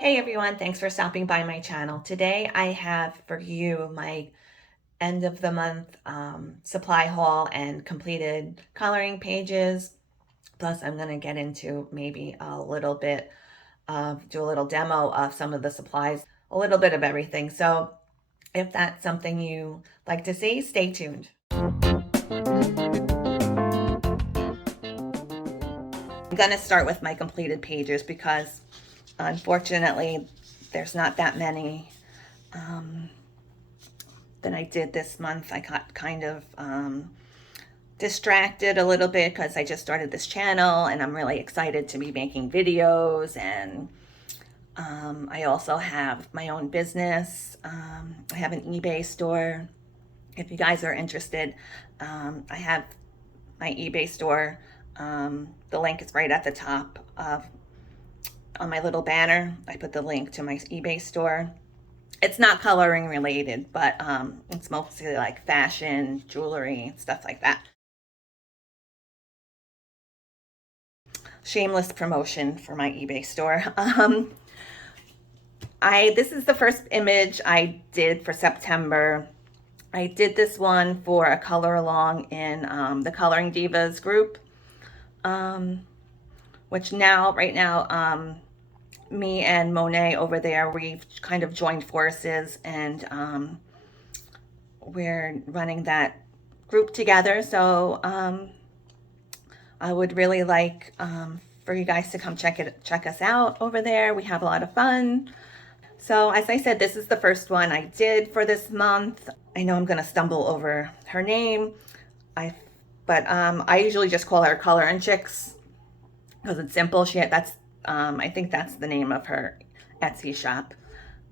Hey everyone, thanks for stopping by my channel. Today I have for you my end of the month supply haul and completed coloring pages. Plus I'm going to get into maybe a little bit of, do a little demo of some of the supplies, a little bit of everything. So if that's something you like to see, stay tuned. I'm going to start with my completed pages because unfortunately there's not that many than I did this month. I got kind of distracted a little bit because I just started this channel and I'm really excited to be making videos, and I also have my own business. I have an eBay store. If you guys are interested, I have my eBay store. The link is right at the top of on my little banner. I put the link to my eBay store. It's not coloring related, but it's mostly like fashion, jewelry, stuff like that. Shameless promotion for my eBay store. This is the first image I did for September. I did this one for a color along in the Coloring Divas group, which right now, me and Monet over there, we've kind of joined forces, and we're running that group together. So I would really like for you guys to come check us out over there. We have a lot of fun. So as I said, this is the first one I did for this month. I know I'm going to stumble over her name, but I usually just call her ColornChics because it's simple. I think that's the name of her Etsy shop.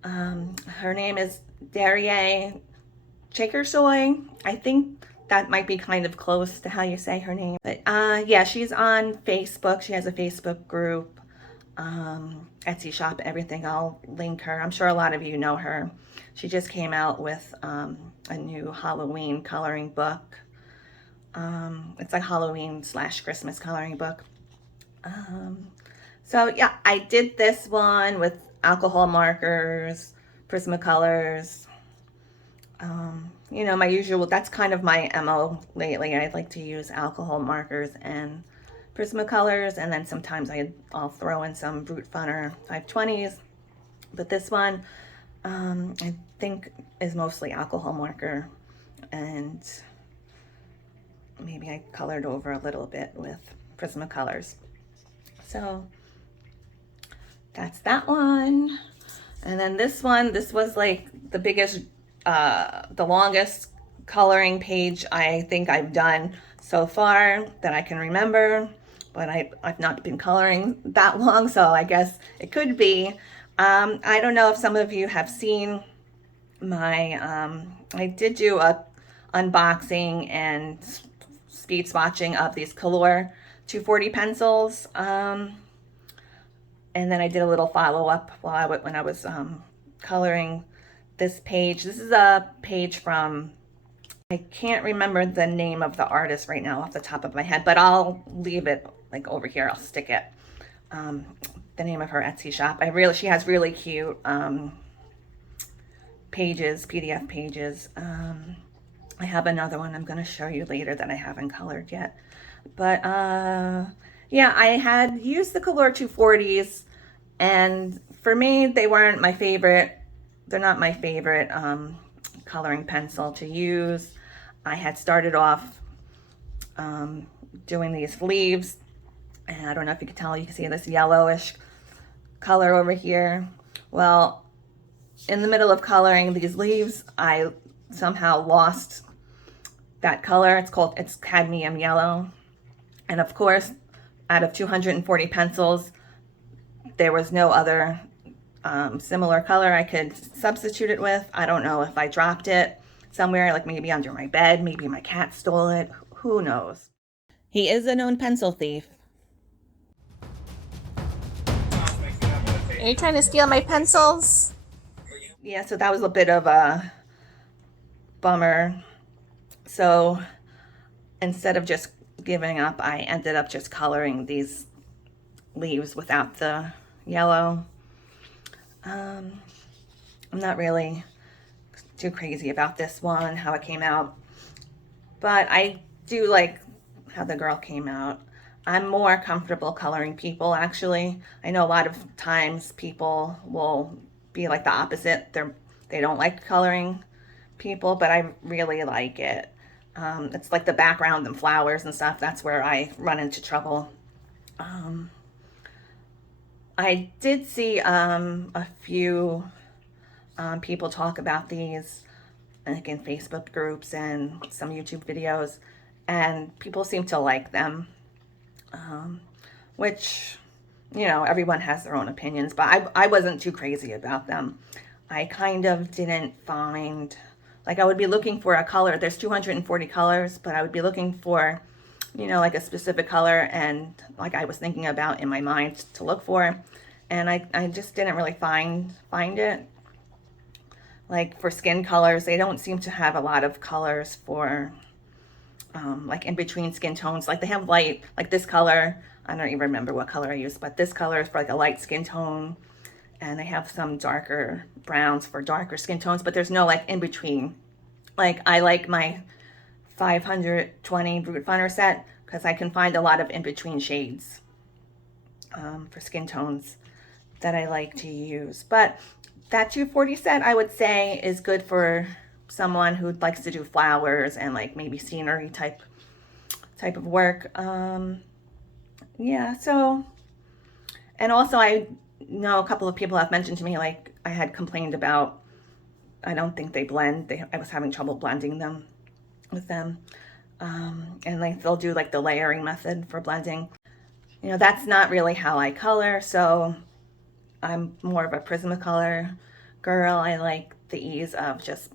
Her name is Daria Chakersoy. I think that might be kind of close to how you say her name. But yeah, she's on Facebook. She has a Facebook group, Etsy shop, everything. I'll link her. I'm sure a lot of you know her. She just came out with a new Halloween coloring book. It's like Halloween/Christmas coloring book. So yeah, I did this one with alcohol markers, Prismacolors. You know, my usual, that's kind of my MO lately. I like to use alcohol markers and Prismacolors, and then sometimes I'll throw in some Brute Funner 520s. But this one, I think is mostly alcohol marker, and maybe I colored over a little bit with Prismacolors. So that's that one. And then this one, this was like the biggest, the longest coloring page I think I've done so far that I can remember, but I've not been coloring that long, so I guess it could be. I don't know if some of you have seen my, I did do a unboxing and speed swatching of these Kalour 240 pencils. And then I did a little follow-up when I was coloring this page. This is a page from, I can't remember the name of the artist right now off the top of my head, but I'll leave it like over here. I'll stick it. The name of her Etsy shop. She has really cute pages, PDF pages. I have another one I'm going to show you later that I haven't colored yet. But yeah, I had used the Kalour 240s, and for me, they weren't my favorite. They're not my favorite coloring pencil to use. I had started off doing these leaves, and I don't know if you can tell, you can see this yellowish color over here. Well, in the middle of coloring these leaves, I somehow lost that color. It's cadmium yellow. And of course, out of 240 pencils, there was no other similar color I could substitute it with. I don't know if I dropped it somewhere, like maybe under my bed, maybe my cat stole it, who knows. He is a known pencil thief. Are you trying to steal my pencils? Yeah, so that was a bit of a bummer. So instead of just giving up, I ended up just coloring these leaves without the yellow. I'm not really too crazy about this one, how it came out, but I do like how the girl came out. I'm more comfortable coloring people, actually. I know a lot of times people will be like the opposite. They don't like coloring people, but I really like it. It's like the background and flowers and stuff. That's where I run into trouble. Um, I did see a few people talk about these, like in Facebook groups and some YouTube videos, and people seem to like them, which, you know, everyone has their own opinions, but I wasn't too crazy about them. I kind of didn't find, like I would be looking for a color. There's 240 colors, but I would be looking for, you know, like a specific color, and like I was thinking about in my mind to look for, and I just didn't really find it. Like for skin colors, they don't seem to have a lot of colors for like in between skin tones. Like they have light, like this color, I don't even remember what color I used, but this color is for like a light skin tone, and they have some darker browns for darker skin tones, but there's no like in between. Like I like my 520 Brute Funner set because I can find a lot of in between shades for skin tones that I like to use. But that 240 set, I would say, is good for someone who likes to do flowers and like maybe scenery type of work. Yeah, so, and also I know a couple of people have mentioned to me, like I had complained about, I don't think they blend. I was having trouble blending them with them. And like they'll do like the layering method for blending. You know, that's not really how I color, so I'm more of a Prismacolor girl. I like the ease of just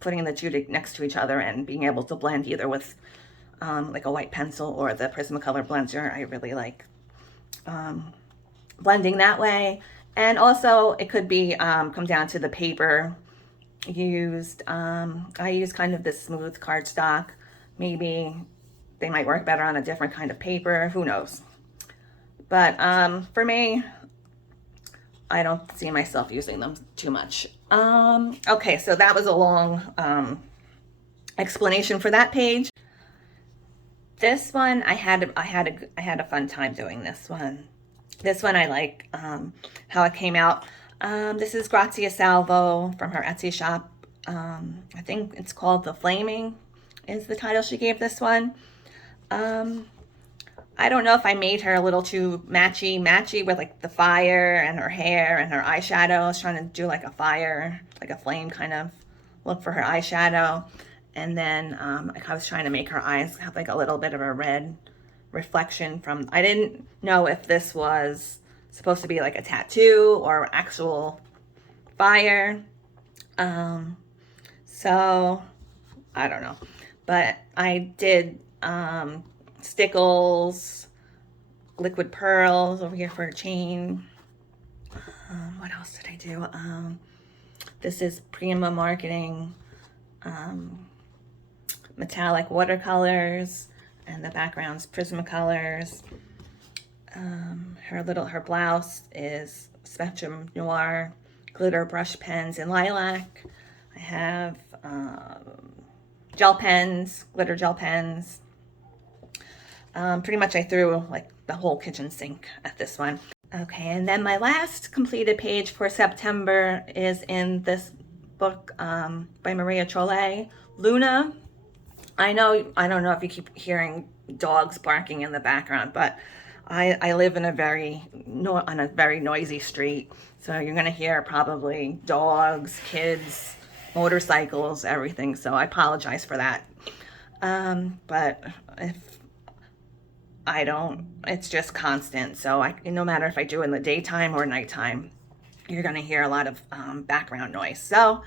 putting the two next to each other and being able to blend either with like a white pencil or the Prismacolor blender. I really like blending that way. And also it could be come down to the paper used. I use kind of this smooth cardstock. Maybe they might work better on a different kind of paper. Who knows? But for me, I don't see myself using them too much. Okay, so that was a long explanation for that page. This one, I had a fun time doing this one. This one I like how it came out. This is Grazia Salvo from her Etsy shop. I think it's called The Flaming is the title she gave this one. I don't know if I made her a little too matchy with like the fire and her hair and her eyeshadow. I was trying to do like a fire, like a flame kind of look for her eyeshadow. And then I was trying to make her eyes have like a little bit of a red reflection from, I didn't know if this was supposed to be like a tattoo or actual fire. So I don't know, but I did stickles, liquid pearls over here for a chain. What else did I do? This is Prima Marketing metallic watercolors, and the background's Prismacolors. Her blouse is Spectrum Noir glitter brush pens in lilac. I have gel pens, glitter gel pens. Pretty much I threw like the whole kitchen sink at this one. Okay, and then my last completed page for September is in this book by Maria Trolle, Luna. I don't know if you keep hearing dogs barking in the background, but I live in on a very noisy street, so you're gonna hear probably dogs, kids, motorcycles, everything. So I apologize for that. But if I don't, it's just constant. So no matter if I do in the daytime or nighttime, you're gonna hear a lot of background noise. So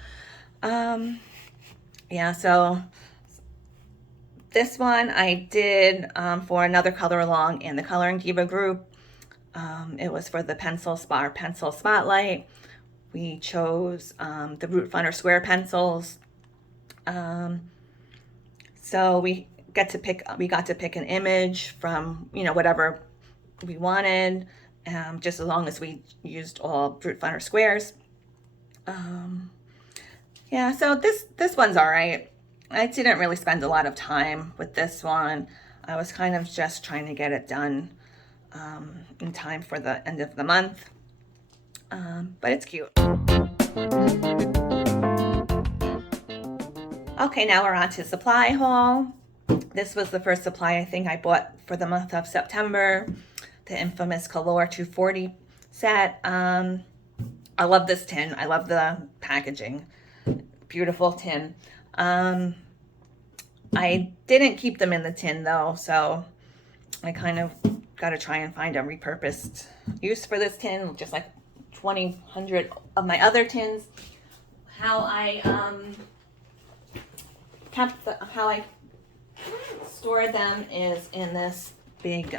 yeah, so this one I did for another color along in the Coloring Diva group. It was for the Pencil Spotlight. We chose the Brute Funner square pencils. So we got to pick an image from, you know, whatever we wanted, just as long as we used all Brute Funner squares. Yeah, so this one's all right. I didn't really spend a lot of time with this one. I was kind of just trying to get it done in time for the end of the month. But it's cute. Okay, now we're on to supply haul. This was the first supply I think I bought for the month of September. The infamous Kalour 240 set. I love this tin. I love the packaging. Beautiful tin. I didn't keep them in the tin though, so I kind of got to try and find a repurposed use for this tin, just like 2,100 of my other tins. How I how I store them is in this big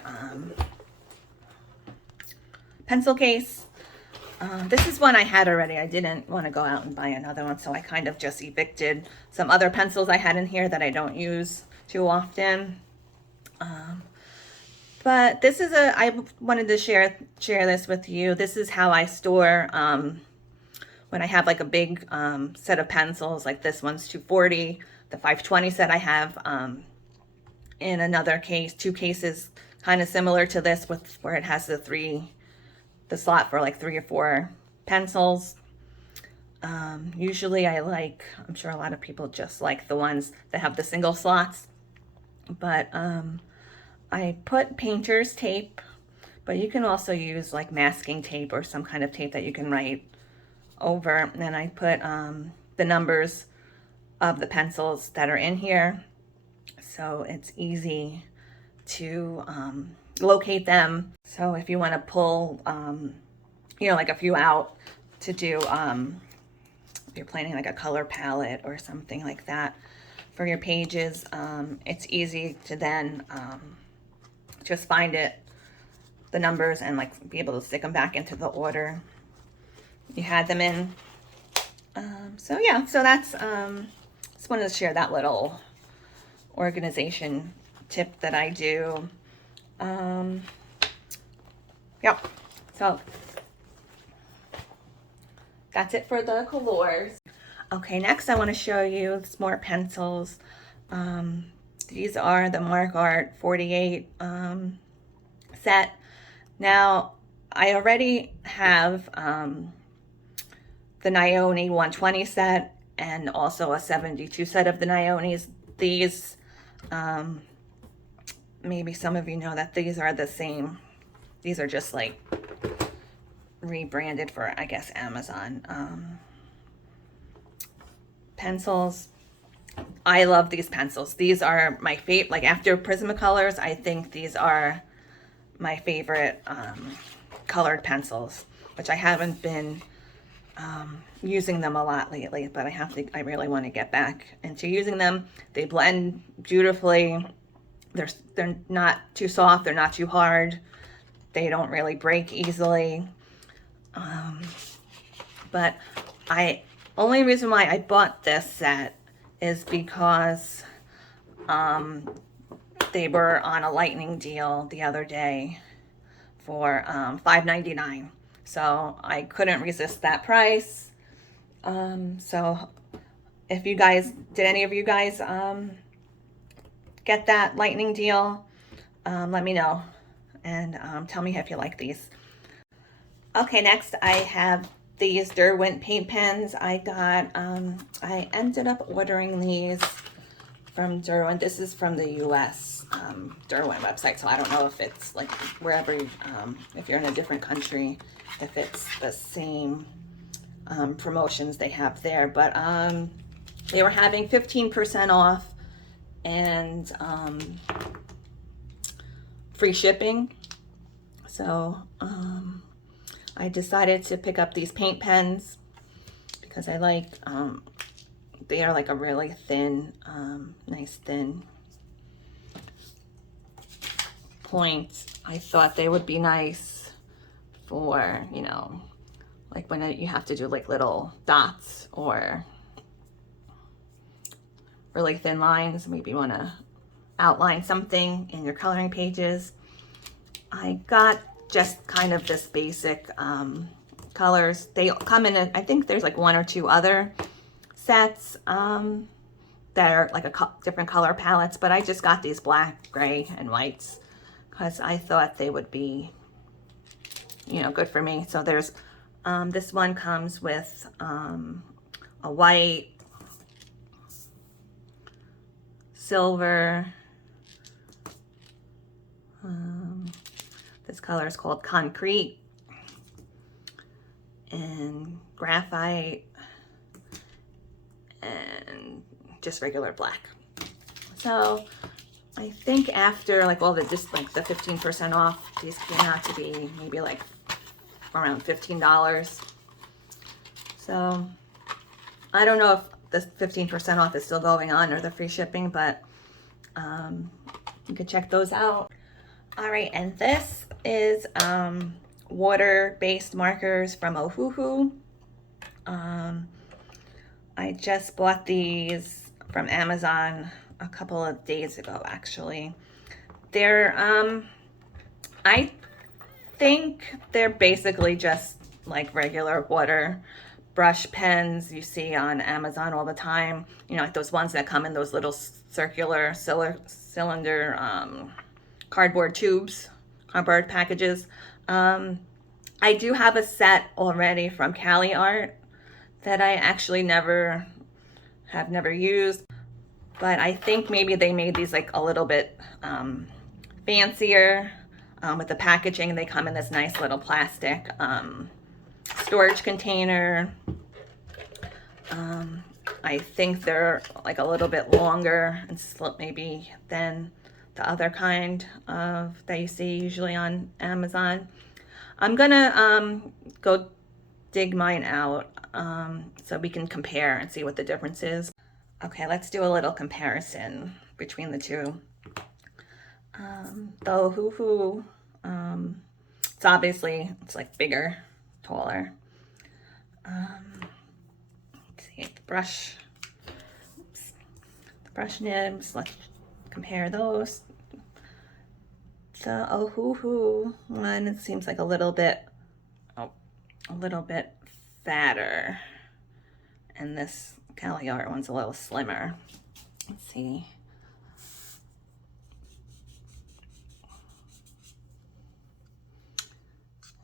pencil case. This is one I had already. I didn't want to go out and buy another one, so I kind of just evicted some other pencils I had in here that I don't use too often. But this is I wanted to share this with you. This is how I store when I have like a big set of pencils, like this one's 240, the 520 set I have in another case, 2 cases kind of similar to this, with where it has the slot for like 3 or 4 pencils. Usually I'm sure a lot of people just like the ones that have the single slots, but I put painter's tape, but you can also use like masking tape or some kind of tape that you can write over. And then I put the numbers of the pencils that are in here, so it's easy to locate them. So if you want to pull, like a few out to do, if you're planning like a color palette or something like that for your pages, it's easy to then just find the numbers and like be able to stick them back into the order you had them in. So yeah, so that's just wanted to share that little organization tip that I do. Yep, so that's it for the Kalours. Okay, next I want to show you some more pencils. These are the Markart 48 set. Now, I already have the Nione 120 set and also a 72 set of the Niones. These, maybe some of you know that these are the same. These are just like rebranded for, I guess, Amazon pencils. I love these pencils. These are my favorite. Like after Prismacolors, I think these are my favorite colored pencils, which I haven't been using them a lot lately, but I really want to get back into using them. They blend beautifully. They're not too soft. They're not too hard. They don't really break easily. But only reason why I bought this set is because they were on a lightning deal the other day for $5.99. So I couldn't resist that price. So if you guys, did any of you guys get that lightning deal? Let me know and tell me if you like these. Okay, next I have these Derwent paint pens. I ended up ordering these from Derwent. This is from the US Derwent website, so I don't know if it's like wherever, if you're in a different country, if it's the same promotions they have there. But they were having 15% off and free shipping. So I decided to pick up these paint pens because I like, they are like a really thin, nice thin point. I thought they would be nice for, like when you have to do like little dots or really thin lines, maybe you want to outline something in your coloring pages. I got just kind of this basic colors. They come in, I think there's like 1 or 2 other sets that are like different color palettes, but I just got these black, gray, and whites because I thought they would be, you know, good for me. So there's, this one comes with a white, silver, this color is called Concrete, and graphite, and just regular black. So I think after like all the, just like the 15% off, these came out to be maybe like around $15. So I don't know if this 15% off is still going on or the free shipping, but you could check those out. All right, and this is water-based markers from Ohuhu. I just bought these from Amazon a couple of days ago, actually. They're, I think they're basically just like regular water brush pens you see on Amazon all the time. You know, like those ones that come in those little circular cylinder cardboard tubes, cardboard packages. I do have a set already from Kalour that I actually have never used, but I think maybe they made these like a little bit fancier with the packaging. They come in this nice little plastic storage container. I think they're like a little bit longer and maybe than the other kind of that you see usually on Amazon. I'm gonna go dig mine out so we can compare and see what the difference is. Okay, let's do a little comparison between the two. The Ohuhu, it's obviously, it's like bigger, taller. Let's see, the brush nibs, let's compare those. The Ohuhu one, it seems like a little bit fatter, and this Kalour one's a little slimmer. Let's see.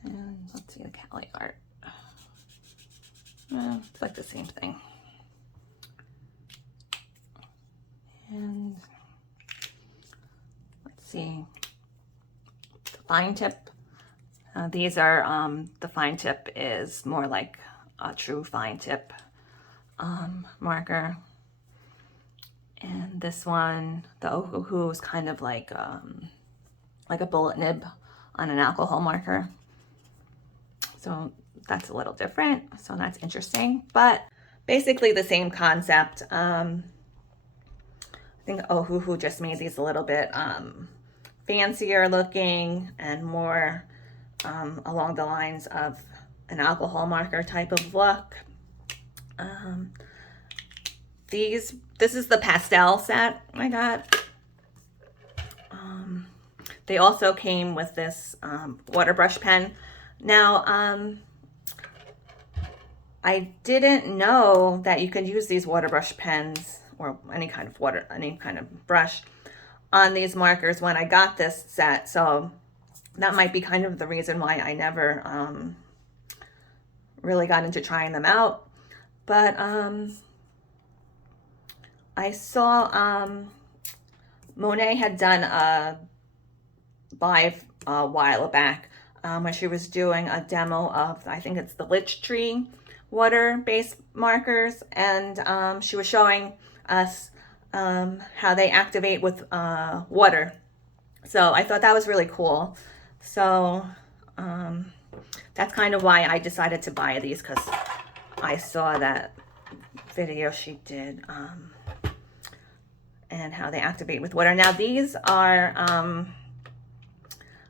And let's see the Kalour. It's like the same thing. And let's see. The fine tip. These are, the fine tip is more like a true fine tip marker. And this one, the Ohuhu, is kind of like a bullet nib on an alcohol marker. So that's a little different. So that's interesting, but basically the same concept. I think Ohuhu just made these a little bit fancier looking and more along the lines of an alcohol marker type of look. This is the pastel set I got. They also came with this water brush pen. Now, I didn't know that you could use these water brush pens or any kind of brush on these markers when I got this set. So that might be kind of the reason why I never really got into trying them out. But I saw Monet had done a live a while back when she was doing a demo of, I think it's the Lich Tree water-based markers, and she was showing us how they activate with water. So I thought that was really cool. So that's kind of why I decided to buy these, because I saw that video she did and how they activate with water. Now these are,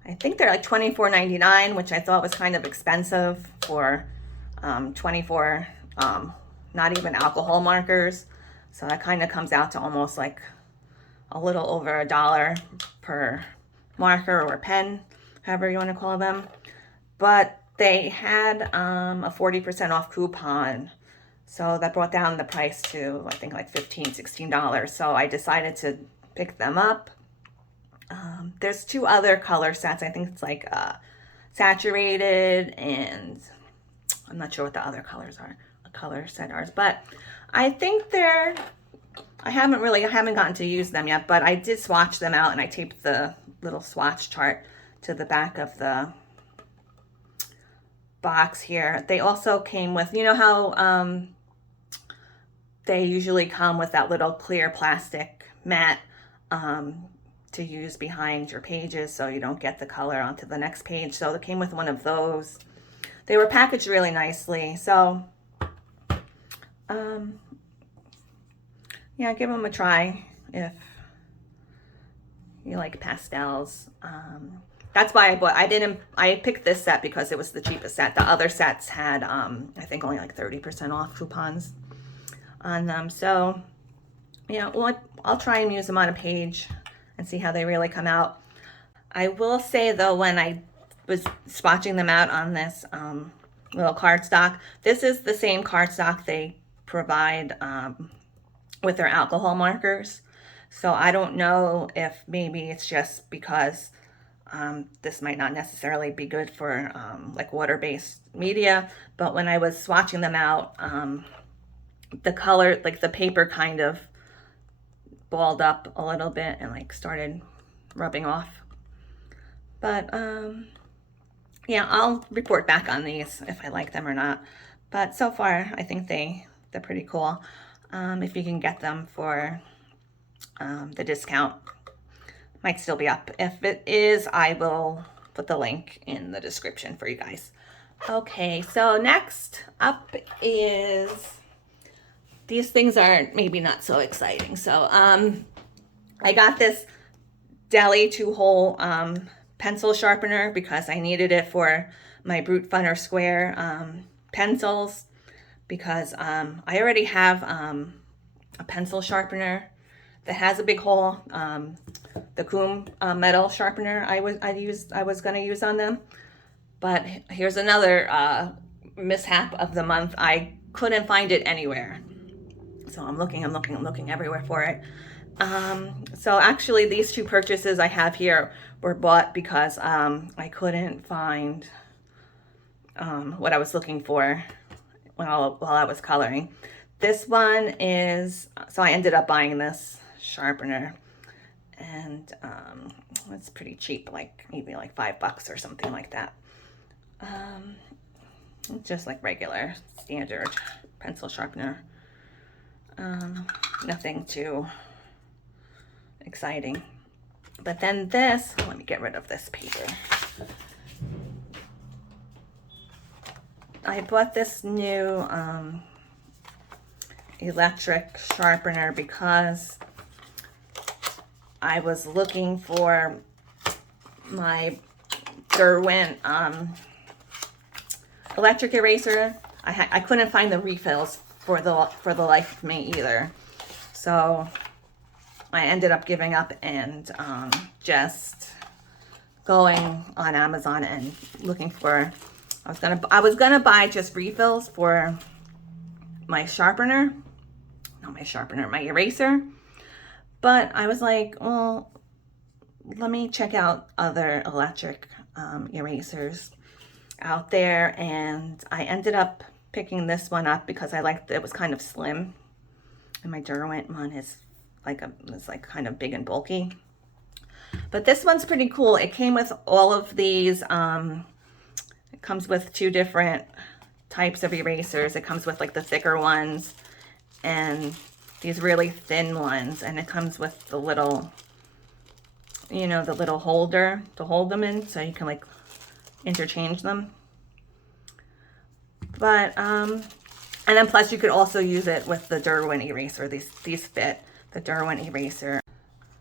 I think they're like $24.99, which I thought was kind of expensive for 24 not even alcohol markers. So that kind of comes out to almost like a little over $1 per marker or pen, however you want to call them. But they had a 40% off coupon. So that brought down the price to, I think, like $15, $16. So I decided to pick them up. There's two other color sets. I think it's like saturated, and I'm not sure what the other colors are, color set are. But I think they're, I haven't gotten to use them yet, but I did swatch them out, and I taped the little swatch chart to the back of the box here. They also came with, you know how they usually come with that little clear plastic mat to use behind your pages so you don't get the color onto the next page. So they came with one of those. They were packaged really nicely. So yeah, give them a try if you like pastels. That's why I picked this set because it was the cheapest set. The other sets had, I think, only like 30% off coupons on them. So, yeah, well, I'll try and use them on a page and see how they really come out. I will say, though, when I was swatching them out on this little cardstock, this is the same cardstock they provide with their alcohol markers. So I don't know if maybe it's just because this might not necessarily be good for like water-based media, but when I was swatching them out, the color, like the paper kind of balled up a little bit and like started rubbing off. But yeah, I'll report back on these if I like them or not. But so far, I think they're pretty cool. If you can get them for the discount, might still be up. If it is, I will put the link in the description for you guys. Okay, so next up is, these things are maybe not so exciting. So I got this Deli 2-hole pencil sharpener because I needed it for my Brute Funner Square pencils, because I already have a pencil sharpener that has a big hole. The Coom metal sharpener I was gonna use on them, but here's another mishap of the month. I couldn't find it anywhere, so I'm looking everywhere for it. So actually, these two purchases I have here were bought because I couldn't find what I was looking for while I was coloring. This one is, so I ended up buying this sharpener, and it's pretty cheap, like maybe like $5 or something like that. It's just like regular standard pencil sharpener. Nothing too exciting. But then this, let me get rid of this paper. I bought this new electric sharpener because I was looking for my Derwent electric eraser. I couldn't find the refills for the life of me either. So I ended up giving up and just going on Amazon and looking for, I was gonna buy just refills for my sharpener, not my sharpener, my eraser. But I was like, well, let me check out other electric erasers out there, and I ended up picking this one up because I liked it was kind of slim, and my Derwent one is like kind of big and bulky. But this one's pretty cool. It came with all of these. It comes with two different types of erasers. It comes with like the thicker ones and these really thin ones, and it comes with the little, you know, the little holder to hold them in, so you can like interchange them. But and then plus you could also use it with the Derwent eraser. These fit the Derwent eraser.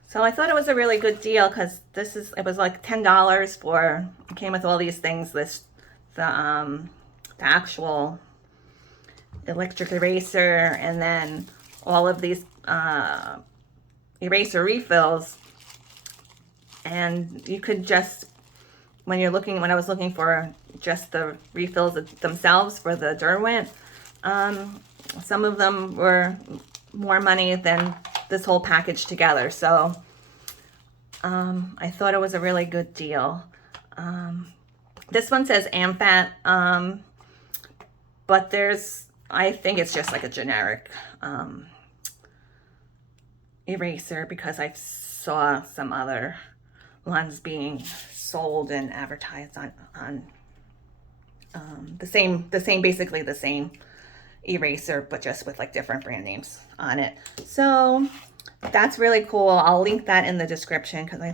So I thought it was a really good deal because it was like $10 for, it came with all these things, the actual electric eraser, and then all of these eraser refills, and you could just when I was looking for just the refills themselves for the Derwent, some of them were more money than this whole package together. So I thought it was a really good deal. This one says AFMAT, but I think it's just like a generic eraser, because I saw some other ones being sold and advertised on basically the same eraser, but just with like different brand names on it. So that's really cool. I'll link that in the description because I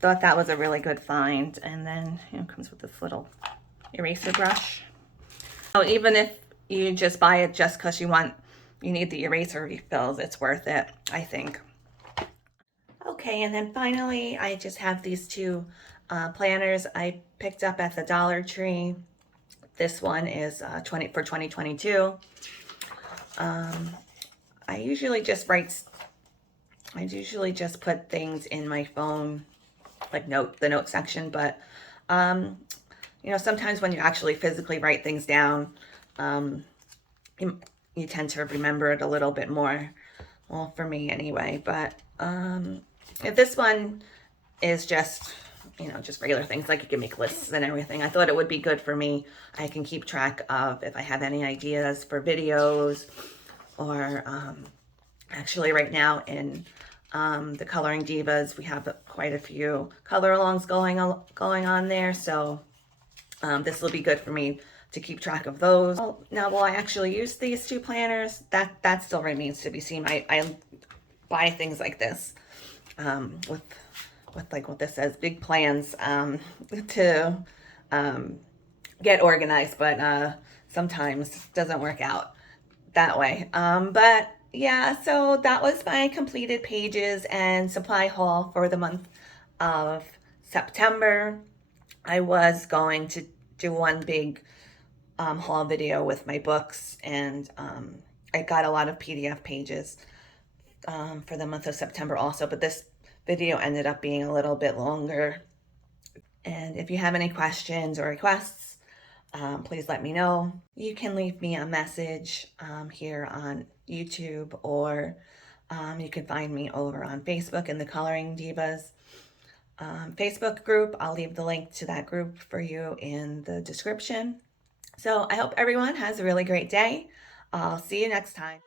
thought that was a really good find. And then it comes with this little eraser brush. So even if you just buy it just because you need the eraser refills, it's worth it, I think. Okay, and then finally, I just have these two planners I picked up at the Dollar Tree. This one is for 2022. I usually just put things in my phone, like the note section, but you know, sometimes when you actually physically write things down, you tend to remember it a little bit more. Well, for me anyway. But if this one is just, you know, just regular things, like you can make lists and everything, I thought it would be good for me. I can keep track of if I have any ideas for videos, or actually right now in the Coloring Divas, we have quite a few color alongs going on there. So this will be good for me to keep track of those. Now, will I actually use these two planners? That still remains to be seen. I buy things like this with like what this says, big plans to get organized, but sometimes doesn't work out that way. But yeah, so that was my completed pages and supply haul for the month of September. I was going to do one big haul video with my books, and I got a lot of PDF pages for the month of September also, but this video ended up being a little bit longer. And if you have any questions or requests, please let me know. You can leave me a message here on YouTube, or you can find me over on Facebook in the Coloring Divas Facebook group. I'll leave the link to that group for you in the description. So I hope everyone has a really great day. I'll see you next time.